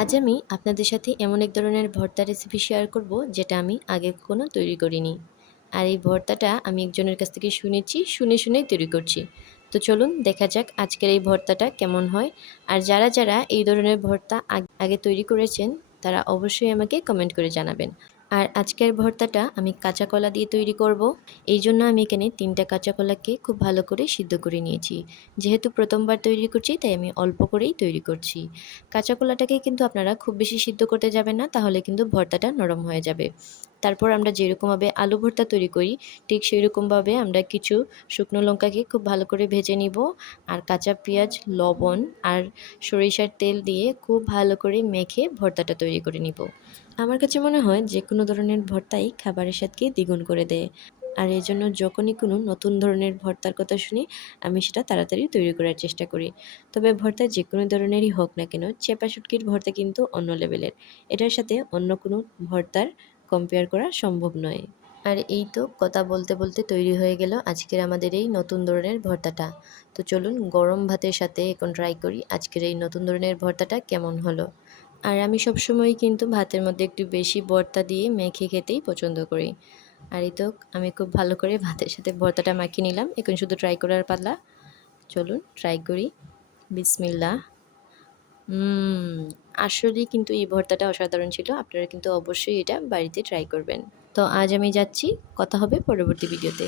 আজ আমি আপনাদের সাথে এমন এক ধরনের ভর্তা রেসিপি শেয়ার করব যেটা আমি আগে কখনো তৈরি করিনি। আর এই ভর্তাটা আমি একজনের কাছ থেকে শুনেছি, শুনেই তৈরি করছি। তো চলুন দেখা যাক আজকের এই ভর্তাটা কেমন হয়। আর যারা এই ধরনের ভর্তা আগে তৈরি করেছেন তারা অবশ্যই আমাকে কমেন্ট করে জানাবেন। আর আজকের ভর্তাটা আমি কাঁচা কলা দিয়ে তৈরি করব। এই জন্য আমি এখানে ৩টা কাঁচা কলাকে খুব ভালো করে সিদ্ধ করে নিয়েছি। যেহেতু প্রথমবার তৈরি করছি তাই আমি অল্প করেই তৈরি করছি। কাঁচা কলাটাকে কিন্তু আপনারা খুব বেশি সিদ্ধ করতে যাবেন না, তাহলে কিন্তু ভর্তাটা নরম হয়ে যাবে। তারপর আমরা যেরকমভাবে আলু ভর্তা তৈরি করি ঠিক সেরকমভাবে আমরা কিছু শুকনো লঙ্কাকে খুব ভালো করে ভেজে নিব। আর কাঁচা পেঁয়াজ, লবণ আর সরিষার তেল দিয়ে খুব ভালো করে মেখে ভর্তাটা তৈরি করে নিব। আমার কাছে মনে হয় যে কোনো ধরনের ভর্তাই খাবারের স্বাদকে দ্বিগুণ করে দেয়। আর এজন্য যখনই কোনো নতুন ধরনের ভর্তার কথা শুনি আমি সেটা তাড়াতাড়ি তৈরি করার চেষ্টা করি। তবে ভর্তা যে কোনো ধরনেরই হোক না কেন, চেপা শুটকির ভর্তা কিন্তু অন্য লেভেলের। এটার সাথে অন্য কোনো ভর্তার কম্পেয়ার করা সম্ভব নয়। আর এই তো কথা বলতে বলতে তৈরি হয়ে গেল আজকের আমাদের এই নতুন ধরনের ভর্তাটা। তো চলুন গরম ভাতের সাথে এখন ট্রাই করি আজকের এই নতুন ধরনের ভর্তাটা কেমন হলো। আর আমি সবসময় কিন্তু ভাতের মধ্যে একটু বেশি ভর্তা দিয়ে মেখে খেতেই পছন্দ করি। আর এই তো আমি খুব ভালো করে ভাতের সাথে ভর্তাটা মাখিয়ে নিলাম। এখন শুধু ট্রাই করার পালা। চলুন ট্রাই করি। বিসমিল্লাহ। হুম, আসলেই কিন্তু এই ভর্তাটা অসাধারণ ছিল। আপনারা কিন্তু অবশ্যই এটা বাড়িতে ট্রাই করবেন। তো আজ আমি যাচ্ছি। কথা হবে পরবর্তী ভিডিওতে।